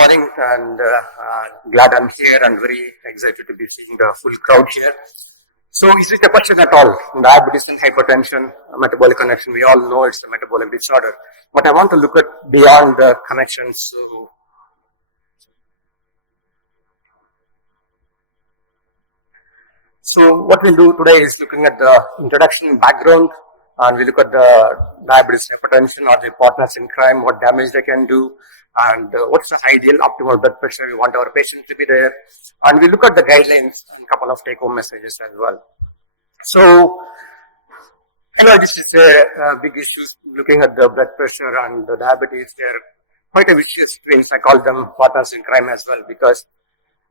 Morning, and glad I'm here and very excited to be seeing the full crowd here. So is it a question at all? Diabetes and hypertension, metabolic connection, we all know it's a metabolic disorder. But I want to look at beyond the connections. So what we'll do today is looking at the introduction background, and we look at the diabetes, hypertension, or the partners in crime, what damage they can do, and what's the ideal optimal blood pressure we want our patients to be there. And we look at the guidelines and a couple of take-home messages as well. So, this is a big issue, looking at the blood pressure and the diabetes. They're quite a vicious twins. I call them partners in crime as well, because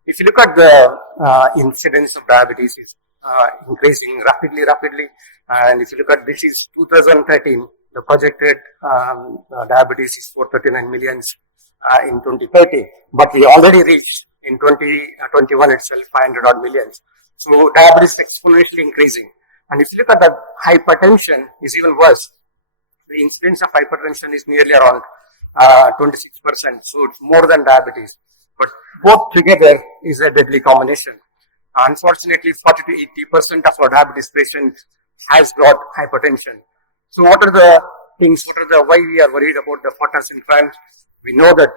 if you look at the incidence of diabetes, it's increasing rapidly. And if you look at this is 2013, the projected diabetes is 439 millions in 2030. But we already reached in 2021 itself 500 odd millions. So diabetes is exponentially increasing. And if you look at the hypertension, it's even worse. The incidence of hypertension is nearly around 26%. So it's more than diabetes. But both together is a deadly combination. Unfortunately, 40 to 80% of our diabetes patients has got hypertension. So what are the things, why we are worried about the partners in crime? We know that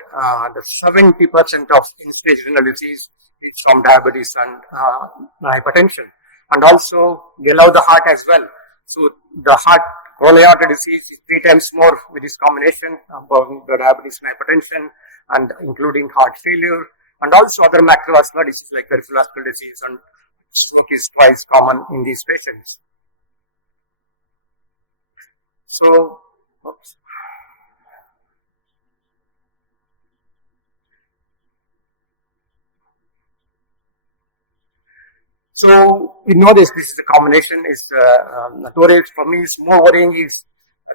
the 70% of end-stage renal disease is from diabetes and hypertension. And also, they allow the heart as well. So the heart, coronary artery disease is 3 times more with this combination of the diabetes and hypertension, and including heart failure, and also other macrovascular diseases like peripheral vascular disease, and stroke is twice common in these patients. So, So we know this is the combination is notorious. For me, it's more worrying is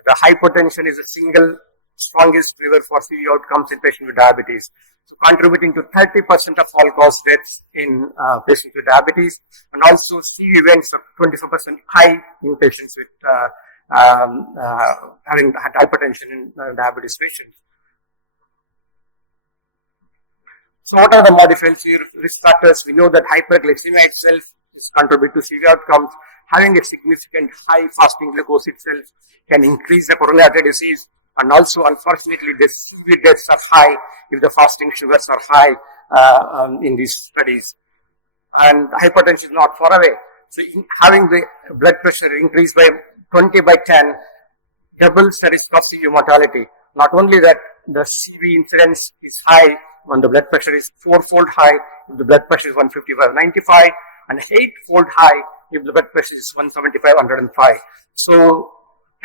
the hypertension is the single strongest driver for severe outcomes in patients with diabetes, so contributing to 30% of all cause deaths in patients with diabetes, and also CV events are 24% high in patients with having hypertension in diabetes patients. So what are the modifiers here? Risk factors. We know that hyperglycemia itself is contribute to severe outcomes. Having a significant high fasting glucose itself can increase the coronary artery disease, and also unfortunately the severe deaths are high if the fasting sugars are high in these studies. And hypertension is not far away. So having the blood pressure increase by 20/10 doubles the risk of CV mortality. Not only that, the CV incidence is high when the blood pressure is 4-fold high if the blood pressure is 155/95, and 8-fold high if the blood pressure is 175/105. So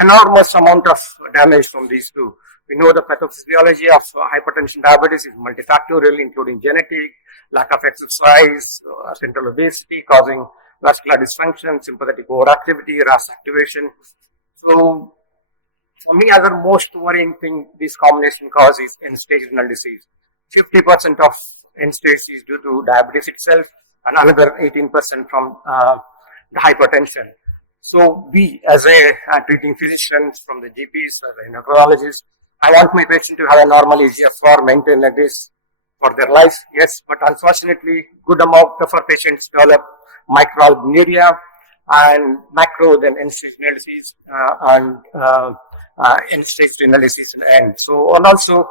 enormous amount of damage from these two. We know the pathophysiology of hypertension diabetes is multifactorial, including genetic, lack of exercise, central obesity causing vascular dysfunction, sympathetic overactivity, RAS activation. So for me, other most worrying thing this combination causes end-stage renal disease. 50% of end-stage is due to diabetes itself, and another 18% from the hypertension. So we, as a treating physicians from the GPs, or the endocrinologists, I want my patient to have a normal eGFR maintained like this for their life, yes, but unfortunately, good amount of our patients develop microalbuminuria and macro, then end-stage renal disease, and end-stage renal disease in the end. So, and also,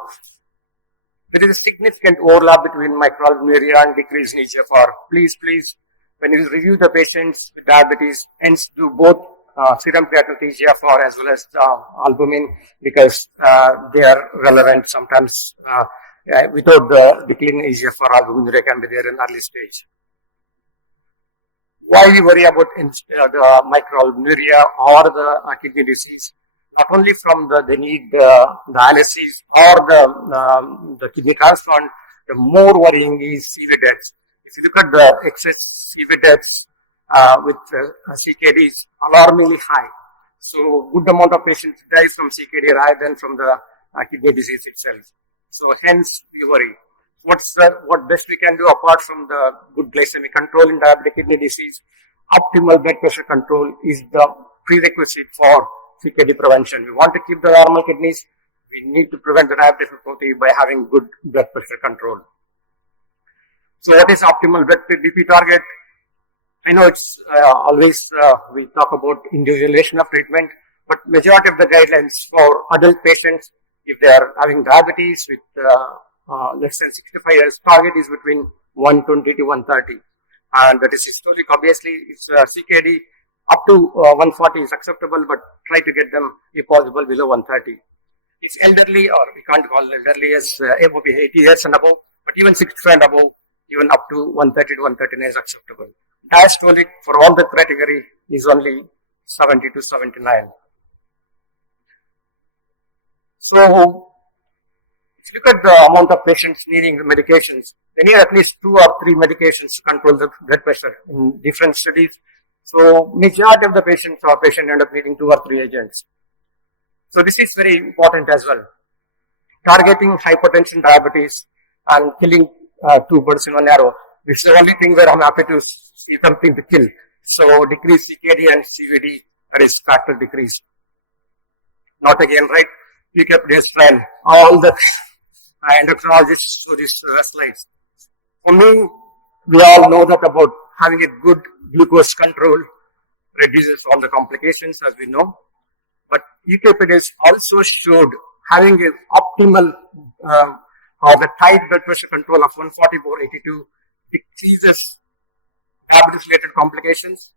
there is a significant overlap between microalbuminuria and decrease in eGFR. Please, when you review the patients with diabetes, hence do both serum creatinine eGFR as well as albumin, because they are relevant sometimes. Without the decline in eGFR, albuminuria can be there in early stage. Why we worry about the microalbuminuria or the kidney disease? Not only from they need dialysis or the kidney transplant, the more worrying is CV deaths. If you look at the excess CV deaths with CKDs, alarmingly high. So good amount of patients die from CKD rather than from the kidney disease itself. So hence we worry. What best we can do apart from the good glycemic control in diabetic kidney disease? Optimal blood pressure control is the prerequisite for CKD prevention. We want to keep the normal kidneys. we need to prevent the diabetic retinopathy by having good blood pressure control. So what is optimal blood BP target? I know it's always we talk about individualization of treatment, but majority of the guidelines for adult patients, if they are having diabetes with less than 65 years, target is between 120 to 130. And that is historic, obviously, it's CKD up to 140 is acceptable, but try to get them, if possible, below 130. It's elderly, or we can't call elderly as above 80 years and above, but even 65 and above, even up to 130 to 139 is acceptable. Diastolic for all the category is only 70 to 79. So, if you look at the amount of patients needing the medications, they need at least 2 or 3 medications to control the blood pressure in different studies. So, majority of the patients end up needing 2 or 3 agents. So, this is very important as well. Targeting hypertension, diabetes, and killing 2 birds in 1 arrow. This is the only thing where I'm happy to see something to kill. So, decrease CKD and CVD risk factor decrease. Not again, right? You kept this trend. All the endocrinologists show these slides. For me, we all know that about having a good glucose control reduces all the complications, as we know. But UKPDs also showed having an optimal or the tight blood pressure control of 144/82 decreases diabetes-related complications,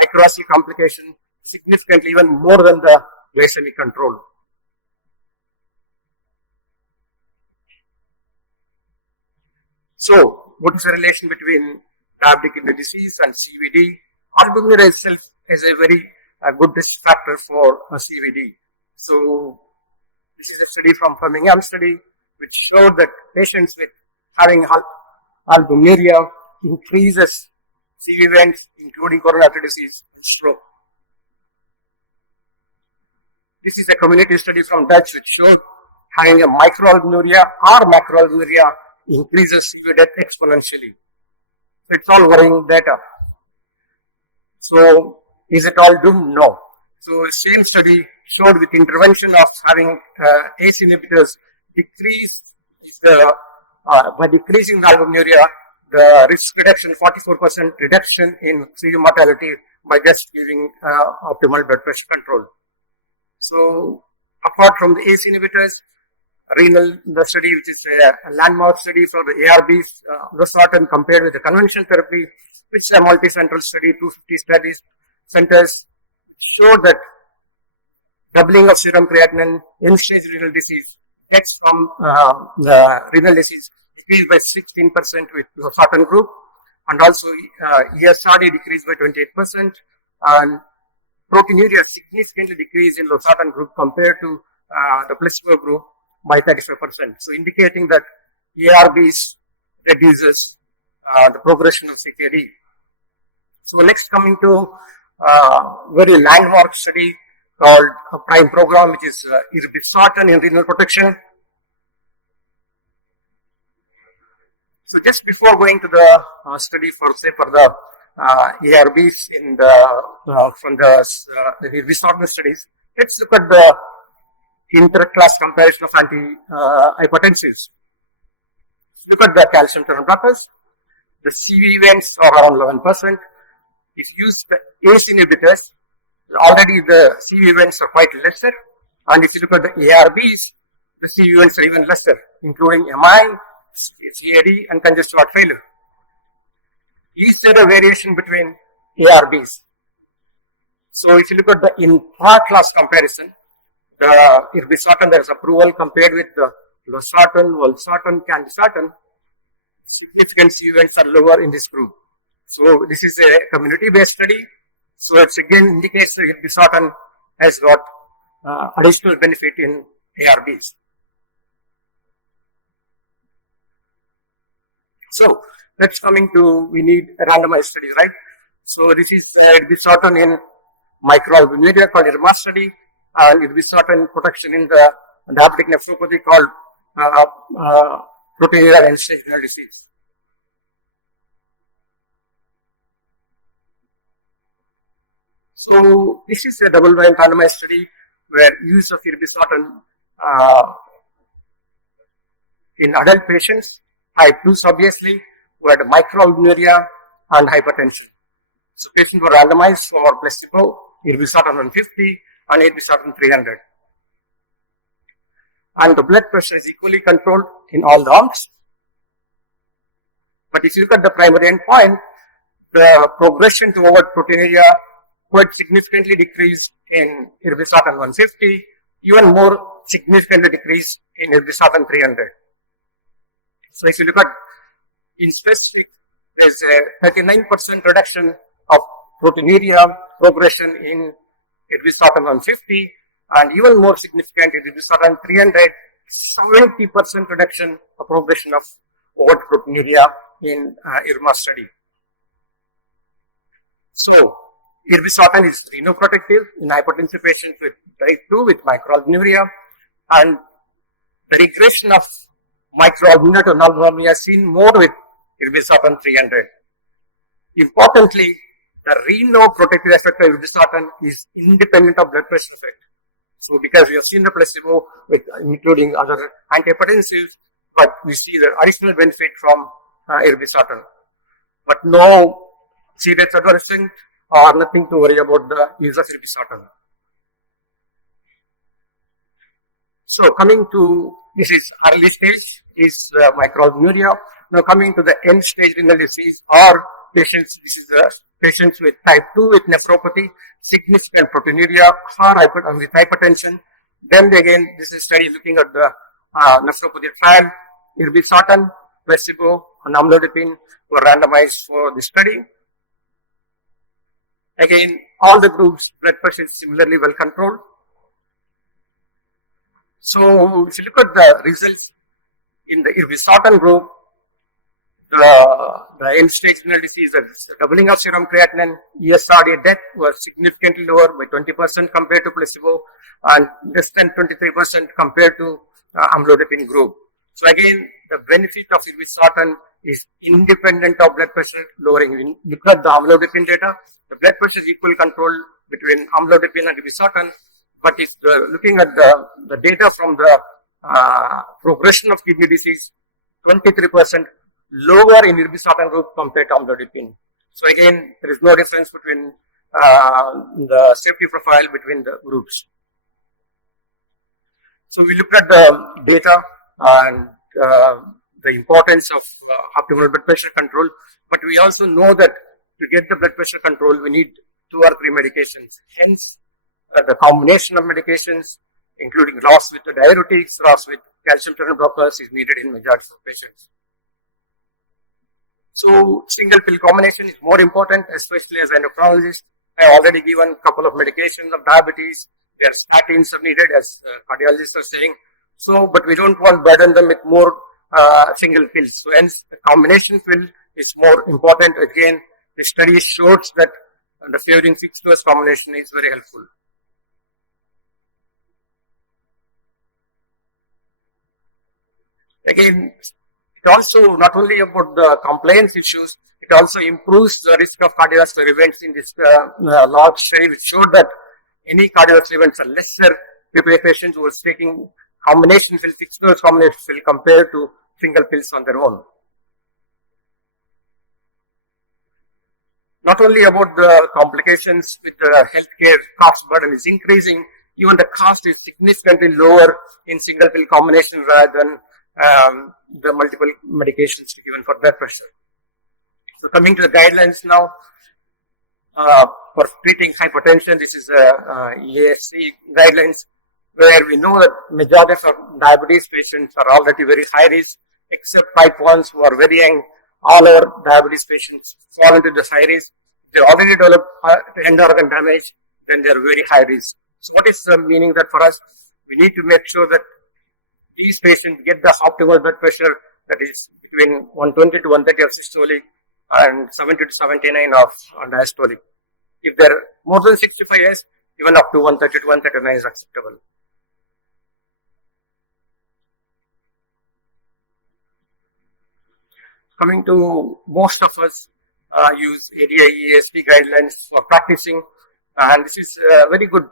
hypertension complication significantly, even more than the glycemic control. So, what is the relation between diabetic kidney disease and CVD? Albumin itself is a very good risk factor for CVD. So, this is a study from Birmingham study which showed that patients with having albuminuria increases CV events, including coronary artery disease and stroke. This is a community study from Dutch which showed having a microalbuminuria or macroalbuminuria increases CV death exponentially. So it's all worrying data. So is it all doom? No. So same study showed with intervention of having ACE inhibitors decrease by decreasing the albuminuria, the risk reduction, 44% reduction in CV mortality by just giving optimal blood pressure control. So apart from the ACE inhibitors, renal, the study which is a landmark study for the ARBs, losartan compared with the conventional therapy, which is a multi-central study, 250 centers, showed that doubling of serum creatinine in stage renal disease, deaths from the renal disease decreased by 16% with losartan group, and also ESRD decreased by 28%, and proteinuria significantly decreased in losartan group compared to the placebo group by 35%. So indicating that ARBs reduces the progression of CKD. So next coming to very landmark study called a PRIME program, which is irbesartan in renal protection. So just before going to the study for the ARBs in the from the irbesartan studies, let's look at the inter-class comparison of anti-hypertensives. Look at the calcium channel blockers. The CV events are around 11%. If you use the ACE inhibitors, already the CV events are quite lesser. And if you look at the ARBs, the CV events are even lesser, including MI, CAD, and congestive heart failure. Is there a variation between ARBs? So if you look at the intra-class comparison, the irbesartan, there is approval compared with the losartan, valsartan, candesartan, significant CV events are lower in this group. So this is a community-based study. So it again indicates that irbesartan has got additional benefit in ARBs. So that's coming to, we need a randomized study, right? So this is irbesartan in microalbuminuria called IRMA study, and irbesartan protection in the diabetic nephropathy called proteinuria and stage renal disease. So this is a double-blind randomized study where use of irbesartan uh, in adult patients, type 2 obviously, who had microalbuminuria and hypertension. So patients were randomized for placebo, irbesartan 150 and irbesartan 300. And the blood pressure is equally controlled in all the arms. But if you look at the primary endpoint, the progression to overt proteinuria quite significantly decreased in irbesartan 150, even more significantly decreased in irbesartan 300. So if you look at in specific, there's a 39% reduction of proteinuria progression in irbesartan 150, and even more significant in irbesartan 300, 70% reduction of progression of overt proteinuria in IRMA study. So, irbesartan is renoprotective in hypertensive patients with type 2 with microalbuminuria, and the regression of microalbuminuria to normal is seen more with irbesartan 300. Importantly, the renoprotective effect of irbesartan is independent of blood pressure effect. So, because we have seen the placebo with including other antihypertensives, but we see the additional benefit from irbesartan, but no serious adverse event or nothing to worry about the use of irbesartan. So coming to, this is early stage, is microalbuminuria. Now coming to the end stage renal disease or patients, this is patients with type 2 with nephropathy, significant proteinuria or with hypertension. Then again, this is study looking at the nephropathy trial, irbesartan, placebo, and amlodipine were randomized for the study. Again, all the groups, blood pressure is similarly well controlled. So, if you look at the results in the irbesartan group, the end stage renal disease, the doubling of serum creatinine, ESRD death was significantly lower by 20% compared to placebo and less than 23% compared to amlodipine group. So again, the benefit of irbesartan is independent of blood pressure lowering. When you look at the amlodipine data, the blood pressure is equal control between amlodipine and irbesartan, but if looking at the data from the progression of kidney disease, 23% lower in irbesartan group compared to amlodipine. So again, there is no difference between the safety profile between the groups. So we looked at the data and the importance of optimal blood pressure control, but we also know that to get the blood pressure control, we need 2 or 3 medications. Hence, the combination of medications, including ROS with the diuretics, ROS with calcium channel blockers, is needed in majority of patients. So, single pill combination is more important, especially as endocrinologist. I have already given a couple of medications of diabetes. Their statins are needed, as cardiologists are saying. So, but we don't want to burden them with more single pills. So, hence, the combination pill is more important. Again, the study shows that the favoring fixed dose combination is very helpful. Again, it also not only about the compliance issues, it also improves the risk of cardiovascular events in this large study, which showed that any cardiovascular events are lesser with patients who are taking combination pill, fixed dose combination pill compared to single pills on their own. Not only about the complications with the healthcare cost burden is increasing, even the cost is significantly lower in single pill combination rather than the multiple medications given for blood pressure. So coming to the guidelines now, for treating hypertension, this is EASC guidelines, where we know that majority of diabetes patients are already very high risk, except type 1s who are very young. All our diabetes patients fall into this high risk. They already develop end organ damage, then they are very high risk. So what is the meaning that for us? We need to make sure that these patients get the optimal blood pressure that is between 120 to 130 of systolic and 70 to 79 of diastolic. If they're more than 65 years, even up to 130 to 139 is acceptable. Coming to most of us use ADI ESP guidelines for practicing, and this is very good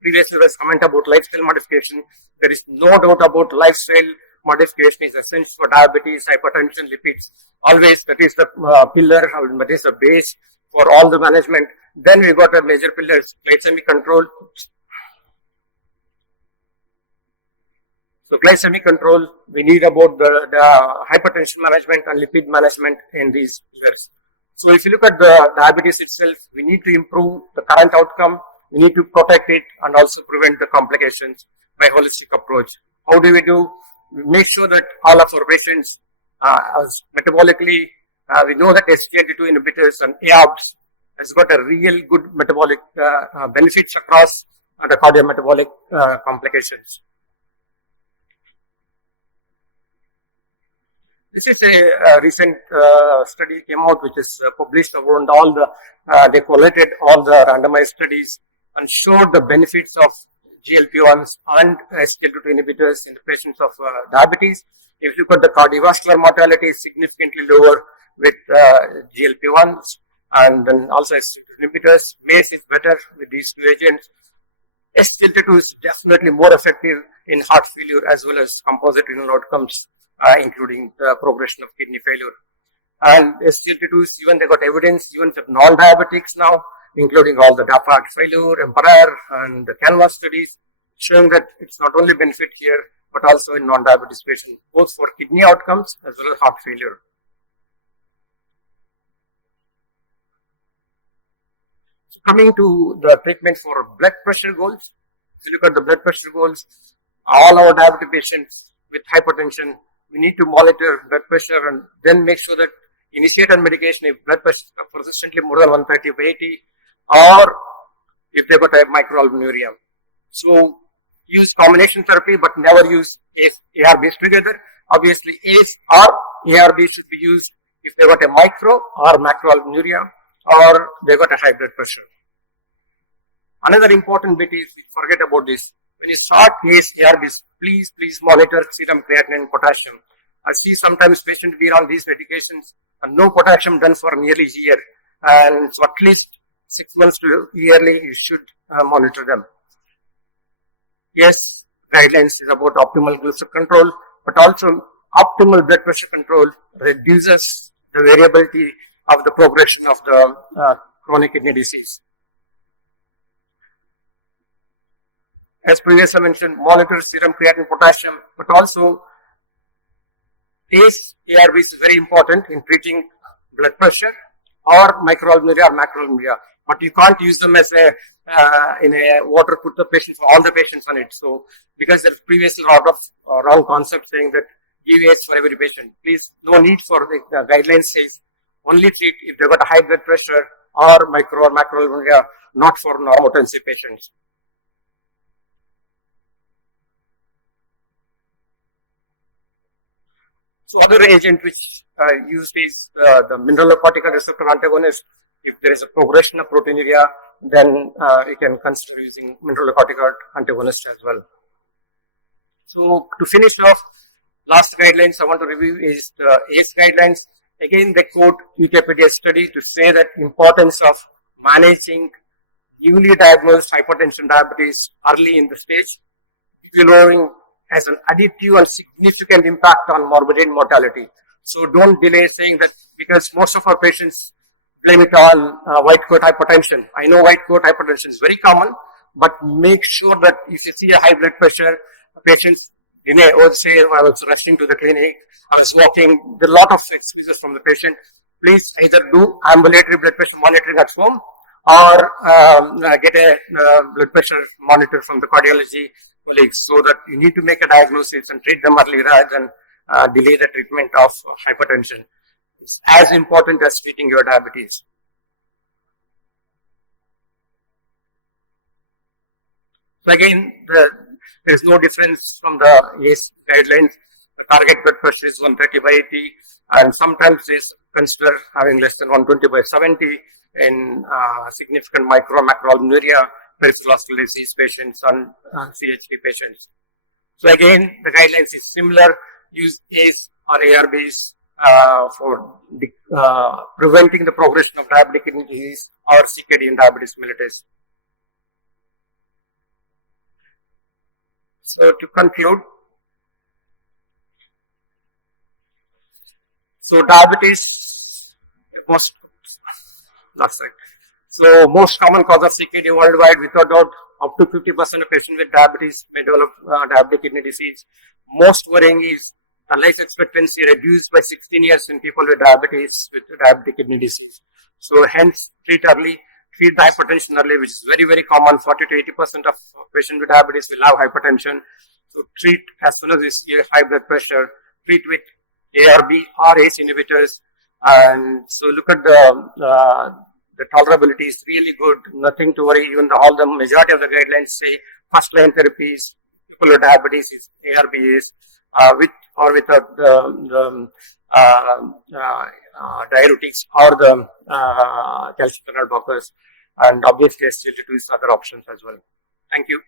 previously was comment about lifestyle modification. There is no doubt about lifestyle modification is essential for diabetes, hypertension, lipids. Always that is the pillar, that is the base for all the management. Then we got a major pillars, glycemic control. So glycemic control, we need about the hypertension management and lipid management in these pillars. So if you look at the diabetes itself, we need to improve the current outcome, we need to protect it and also prevent the complications by holistic approach. How do? We make sure that all of our patients, metabolically, we know that SGLT2 inhibitors and ARBs has got a real good metabolic benefits across the cardiometabolic complications. This is a recent study came out which is published around all the, they collated all the randomized studies and showed the benefits of GLP-1s and SGLT2 inhibitors in the patients of diabetes. If you look at the cardiovascular mortality is significantly lower with GLP-1s and then also SGLT2 inhibitors. MACE is better with these two agents. SGLT2 is definitely more effective in heart failure as well as composite renal outcomes, including the progression of kidney failure. And SGLT2s, even they got evidence even for non-diabetics now, including all the DAPA failure, Emperor, and the Canvas studies, showing that it's not only benefit here, but also in non-diabetes patients, both for kidney outcomes as well as heart failure. So coming to the treatment for blood pressure goals, if you look at the blood pressure goals, all our diabetic patients with hypertension, we need to monitor blood pressure and then make sure that initiate on medication if blood pressure is persistently more than 130/80 or if they got a microalbuminuria. So use combination therapy but never use ACE, ARBs together. Obviously ACE or ARBs should be used if they got a micro or macroalbuminuria or they got a high blood pressure. Another important bit is, forget about this. When you start ACE, ARBs, please monitor serum creatinine and potassium. I see sometimes patients be on these medications and no potassium done for nearly a year. And so at least 6 months to yearly, you should monitor them. Yes, guidelines is about optimal glucose control, but also optimal blood pressure control reduces the variability of the progression of the chronic kidney disease. As previously mentioned, monitor serum creatinine potassium, but also ACE, ARB is very important in treating blood pressure or microalbuminuria or macroalbuminuria. But you can't use them as a in a water, put the patient for all the patients on it. So because there's previously a lot of wrong concept saying that give ACE for every patient. Please, no need for the guidelines says only treat if they've got a high blood pressure or micro or macroalbuminuria, not for normotensive patients. So other agent which used is the mineralocorticoid receptor antagonist. If there is a progression of proteinuria, then you can consider using mineralocorticoid antagonist as well. So to finish off, last guidelines I want to review is the ACE guidelines. Again, they quote Wikipedia study to say that importance of managing newly diagnosed hypertension diabetes early in the stage, ignoring has an additive and significant impact on morbidity and mortality. So don't delay saying that because most of our patients blame it on white coat hypertension. I know white coat hypertension is very common, but make sure that if you see a high blood pressure, patients delay or say, I was rushing to the clinic, I was walking, there are a lot of excuses from the patient. Please either do ambulatory blood pressure monitoring at home or get a blood pressure monitor from the cardiology colleagues, so that you need to make a diagnosis and treat them early rather than delay the treatment of hypertension. It's as important as treating your diabetes. So again, there is no difference from the ACE guidelines. The target blood pressure is 130/80, and sometimes is considered having less than 120/70 in significant macroalbuminuria, peripheral vascular disease patients and CHP patients. So again, the guidelines is similar. Use ACE or ARBs for preventing the progression of diabetic kidney disease or CKD in diabetes mellitus. So to conclude, so diabetes, most, last slide. So most common cause of CKD worldwide, without doubt, up to 50% of patients with diabetes may develop diabetic kidney disease. Most worrying is the life expectancy reduced by 16 years in people with diabetes, with diabetic kidney disease. So hence, treat early, treat the hypertension early, which is very, very common. 40 to 80% of patients with diabetes will have hypertension. So treat as soon as you see high blood pressure, treat with ARB or ACE inhibitors. And so look at the tolerability is really good, nothing to worry. Even all the majority of the guidelines say first line therapies, people with diabetes is ARBs, with or without the diuretics or the calcium channel blockers, and obviously SGLT2 is other options as well. Thank you.